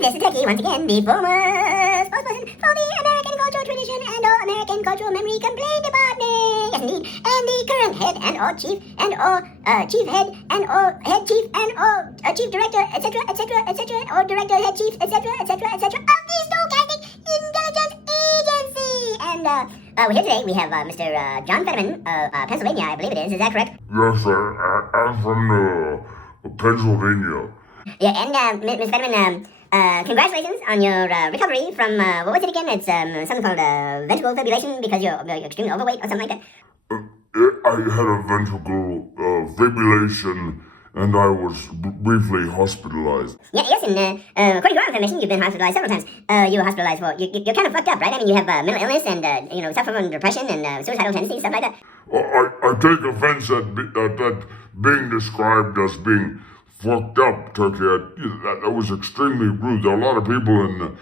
this is Turkey once again, the former spokesperson for the American Cultural Tradition and or American Cultural Memory Complaint Department. Yes, indeed. And the current head and or chief and or chief head and or head chief and or chief director, etc., or director, head chief, etc., of the Stochastic Intelligence Agency. And we're here today. We have Mr. John Fetterman of Pennsylvania, I believe it is. Is that correct? Yes, sir. I'm from Pennsylvania. Yeah, and Ms. Fetterman, congratulations on your recovery from, what was it again? It's something called ventricular fibrillation because you're extremely overweight or something like that? I had a ventricular fibrillation and I was briefly hospitalized. Yeah, yes, and according to our information, you've been hospitalized several times. You were hospitalized for, you're kind of fucked up, right? I mean, you have mental illness and, suffer from depression and suicidal tendencies, stuff like that. I take offense at that being described as being fucked up, Turkey. That was extremely rude. There are a lot of people in the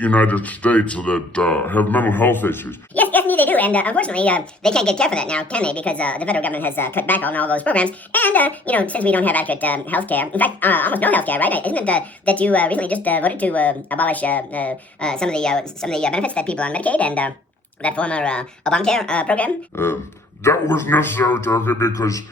United States that have mental health issues. Yes, indeed they do, and unfortunately, they can't get care for that now, can they? Because the federal government has cut back on all those programs, and, since we don't have adequate health care, in fact, almost no health care, right? Isn't it that you recently just voted to abolish some of the benefits that people on Medicaid and that former Obamacare program? That was necessary, Turkey, because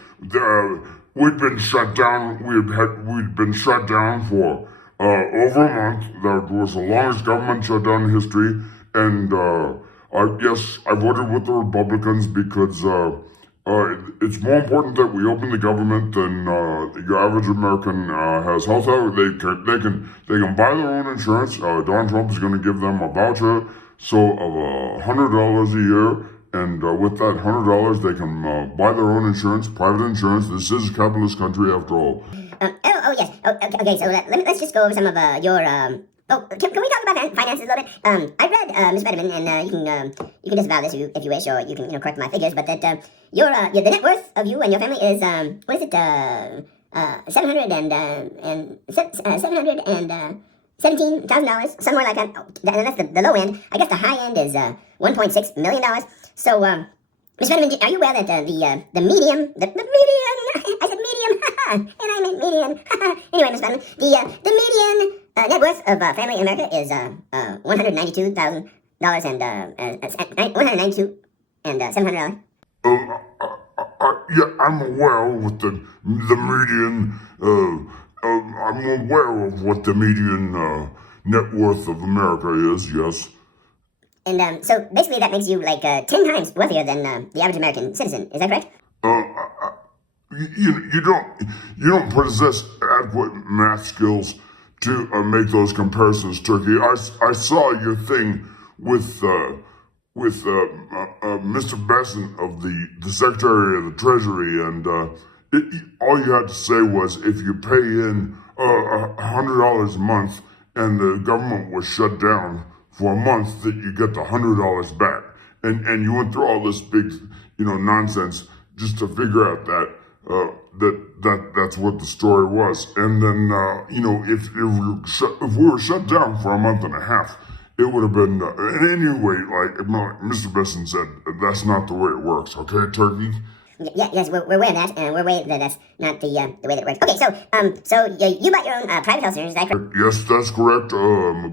we'd been shut down. We'd been shut down for over a month. That was the longest government shutdown in history. And I voted with the Republicans because it's more important that we open the government than the average American has health care. They can buy their own insurance. Donald Trump is going to give them a voucher of $100 a year. And with that $100, they can buy their own insurance, private insurance. This is a capitalist country after all. Yes. Okay, so let's just go over some of your... can we talk about finances a little bit? I read, Ms. Fetterman, and you can disavow this if you wish, or you can correct my figures, but that the net worth of you and your family is, what is it, $717,000, somewhere like that. And that's the low end. I guess the high end is $1.6 million. So, Ms. Fetterman, are you aware that the median, I said medium, and I meant median. Anyway, Ms. Fetterman, the median net worth of a family in America is $192,000 and $192 and $700. Yeah, I'm aware with the median. I'm aware of what the median net worth of America is. Yes. And so basically that makes you like 10 times wealthier than the average American citizen. Is that correct? You don't possess adequate math skills to make those comparisons, Turkey. I saw your thing with Mr. Besson of the Secretary of the Treasury, and all you had to say was if you pay in $100 a month and the government was shut down for a month, that you get the $100 back, and you went through all this big nonsense just to figure out that's what the story was. And then if we were shut down for a month and a half, it would have been anyway. Like Mr. Besson said, that's not the way it works. Okay, Turkey. Yes, we're aware of that, and we're aware that that's not the way that it works. Okay, so you bought your own private health insurance, is that correct? Yes, that's correct. I'm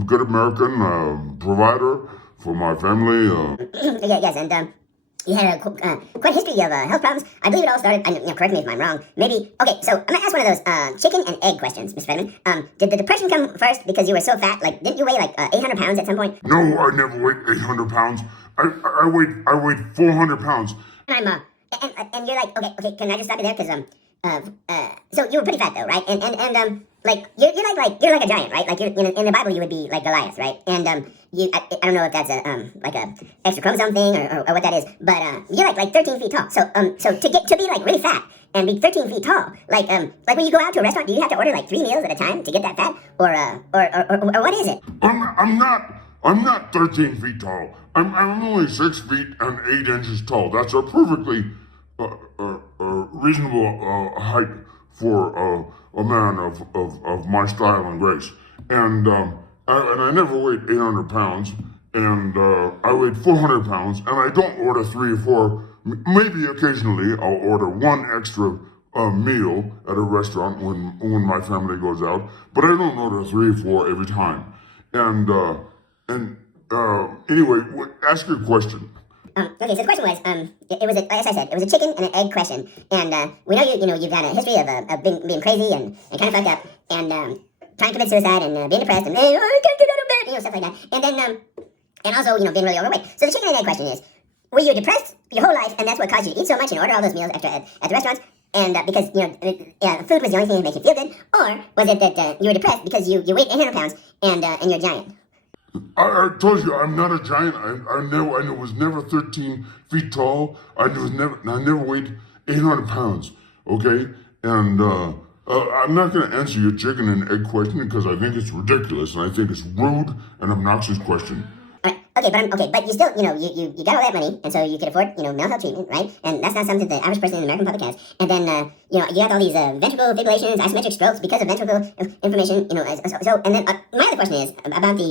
a good American provider for my family. Yes, and you had quite a history of health problems. I believe it all started, correct me if I'm wrong, maybe... Okay, so I'm going to ask one of those chicken and egg questions, Mr. Fetterman. Did the depression come first because you were so fat? Like, didn't you weigh like 800 pounds at some point? No, I never weighed 800 pounds. I weighed 400 pounds. And you're like, okay, can I just stop you there? Because, so you were pretty fat though, right? And like, you're like a giant, right? Like, in the Bible, you would be like Goliath, right? And, I don't know if that's like a extra chromosome thing or what that is, but, you're like 13 feet tall. So to be like really fat and be 13 feet tall, like when you go out to a restaurant, do you have to order like 3 meals at a time to get that fat? Or what is it? I'm not 13 feet tall. I'm only 6 feet and 8 inches tall. That's a perfectly reasonable height for a man of my style and grace. And I never weighed 800 pounds, and I weighed 400 pounds, and I don't order 3 or 4. Maybe occasionally I'll order 1 extra a meal at a restaurant when my family goes out, but I don't order 3 or 4 every time. And anyway, ask your question. Okay, so the question was, it was, as I said, it was a chicken and an egg question, and we know you've got a history of being crazy and kind of fucked up, and trying to commit suicide and being depressed and I can't get out of bed, stuff like that, and then and also being really overweight. So the chicken and egg question is, were you depressed your whole life, and that's what caused you to eat so much and order all those meals at the restaurants? And because food was the only thing that makes you feel good, or was it that you were depressed because you weighed 800 pounds and you're a giant? I told you I'm not a giant. I was never 13 feet tall. I never weighed 800 pounds. Okay, and I'm not going to answer your chicken and egg question because I think it's ridiculous and I think it's rude and obnoxious question. Okay, but you still, you got all that money, and so you could afford, mental health treatment, right? And that's not something the average person in the American public has. And then, you got all these ventricle fibrillations, asymmetric strokes because of ventricle inflammation, So, and then my other question is about what is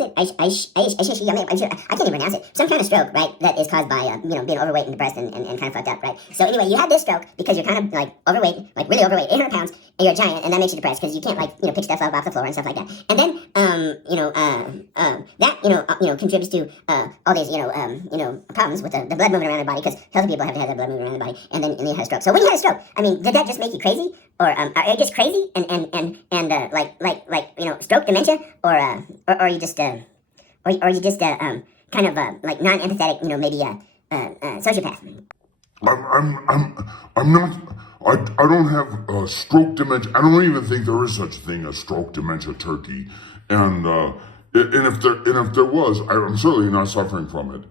it? I can't even pronounce it. Some kind of stroke, right? That is caused by, being overweight and depressed and kind of fucked up, right? So anyway, you had this stroke because you're kind of like overweight, like really overweight, 800 pounds, and you're a giant, and that makes you depressed because you can't pick stuff up off the floor and stuff like that. And then, that contributes to all these problems with the blood moving around the body because healthy people have to have their blood moving around the body, and then you had a stroke. So when you had a stroke, I mean, did that just make you crazy, or are you just crazy and stroke dementia, or are you just kind of like non-empathetic, maybe sociopath? I'm not. I don't have stroke dementia. I don't even think there is such a thing as stroke dementia, Turkey. And if there was, I'm certainly not suffering from it.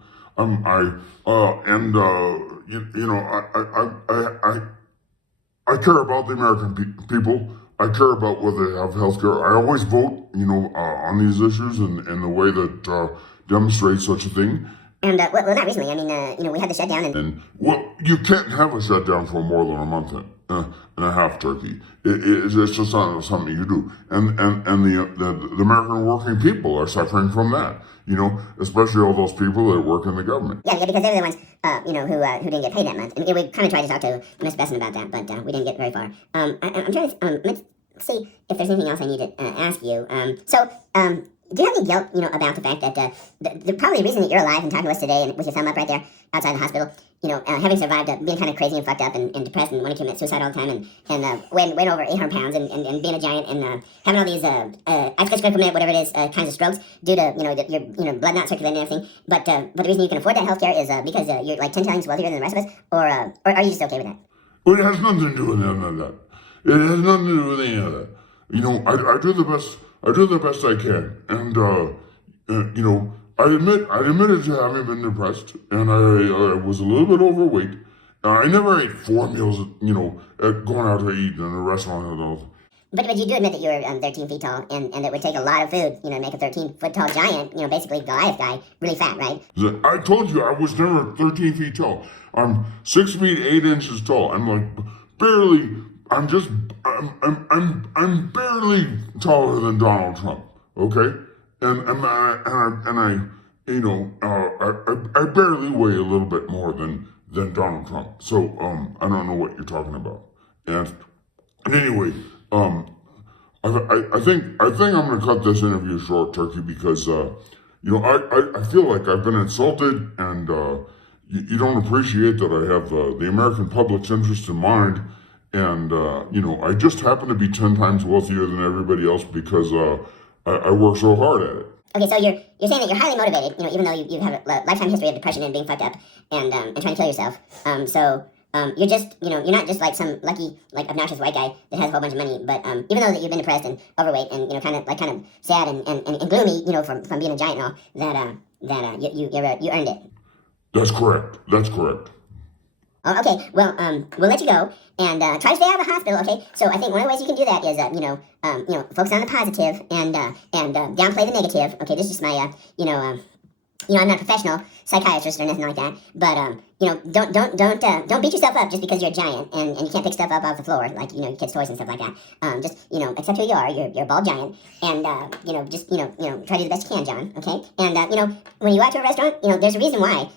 I care about the American people. I care about whether they have health care. I always vote, on these issues in the way that demonstrates such a thing. And, well, not recently. I mean, we had the shutdown and well, you can't have a shutdown for more than a month and a half, Turkey. It's just not something you do. And the American working people are suffering from that, especially all those people that work in the government. Yeah, because they're the ones, who didn't get paid that month. And we kind of tried to talk to Ms. Besson about that, but we didn't get very far. I'm trying to, let's see if there's anything else I need to ask you. Do you have any guilt, about the fact that the probably the reason that you're alive and talking to us today and with your thumb up right there outside the hospital, having survived being kind of crazy and fucked up and depressed and wanting to commit suicide all the time and weighing over 800 pounds and being a giant and having all these whatever it is, kinds of strokes due to your blood not circulating and everything. But the reason you can afford that healthcare is because you're like 10 times wealthier than the rest of us, or are you just okay with that? Well, it has nothing to do with any of that. It has nothing to do with any of that. I do the best. I do the best I can, and I admitted to having been depressed, and I was a little bit overweight. I never ate 4 meals, going out to eat in a restaurant and all. But you do admit that you're 13 feet tall, and it would take a lot of food, to make a 13-foot tall giant, basically Goliath guy, really fat, right? I told you I was never 13 feet tall. I'm 6 feet 8 inches tall. I'm like barely. I'm barely taller than Donald Trump, okay? And I barely weigh a little bit more than Donald Trump. So I don't know what you're talking about. And anyway, I think I'm gonna cut this interview short, Turkey, because I feel like I've been insulted, and you don't appreciate that I have the American public's interest in mind. And, I just happen to be 10 times wealthier than everybody else because I work so hard at it. Okay, so you're saying that you're highly motivated, even though you have a lifetime history of depression and being fucked up and trying to kill yourself. You're just, you're not just like some lucky, like obnoxious white guy that has a whole bunch of money, but even though that you've been depressed and overweight and, kind of sad and gloomy, from being a giant and all, you earned it. That's correct. Oh, okay, well, we'll let you go, and try to stay out of the hospital, okay? So I think one of the ways you can do that is, focus on the positive and downplay the negative, okay? This is just my, I'm not a professional psychiatrist or anything like that, but, don't beat yourself up just because you're a giant and you can't pick stuff up off the floor, like, kids' toys and stuff like that. Just, accept who you are, you're a bald giant, and, just, try to do the best you can, John, okay? And, when you go out to a restaurant, there's a reason why,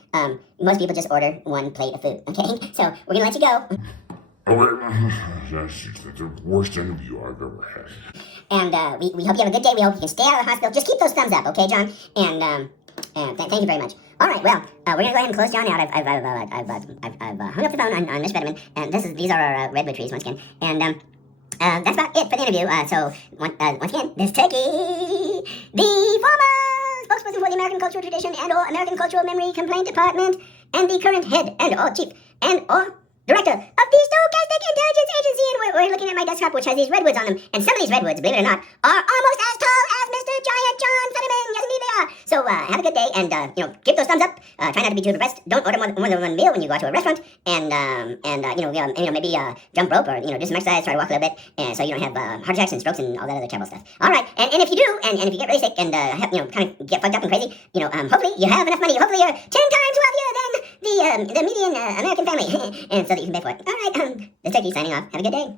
most people just order one plate of food, okay? So, we're gonna let you go. Okay, that's the worst interview I've ever had. And we hope you have a good day. We hope you can stay out of the hospital. Just keep those thumbs up, okay, John? And thank you very much. All right, well, we're gonna go ahead and close John out. I've hung up the phone on Miss Vitamin, and these are our redwood trees once again. And that's about it for the interview. So once again, this turkey, the former spokesperson for the American Cultural Tradition and or American Cultural Memory Complaint Department, and the current head and or chief and or director of the Stochastic Intelligence Agency, and we're looking at my desktop, which has these redwoods on them, and some of these redwoods, believe it or not, are almost as tall as Mr. Giant John Fetterman. Yes, indeed they are. So have a good day, and give those thumbs up. Try not to be too depressed. Don't order more than one meal when you go out to a restaurant, and maybe jump rope or do some exercise, try to walk a little bit, so you don't have heart attacks and strokes and all that other terrible stuff. All right, and if you do, and if you get really sick and kind of get fucked up and crazy, hopefully you have enough money. Hopefully you're 10 times wealthier than the median American family, and so that you can pay for it. All right, the turkey signing off. Have a good day.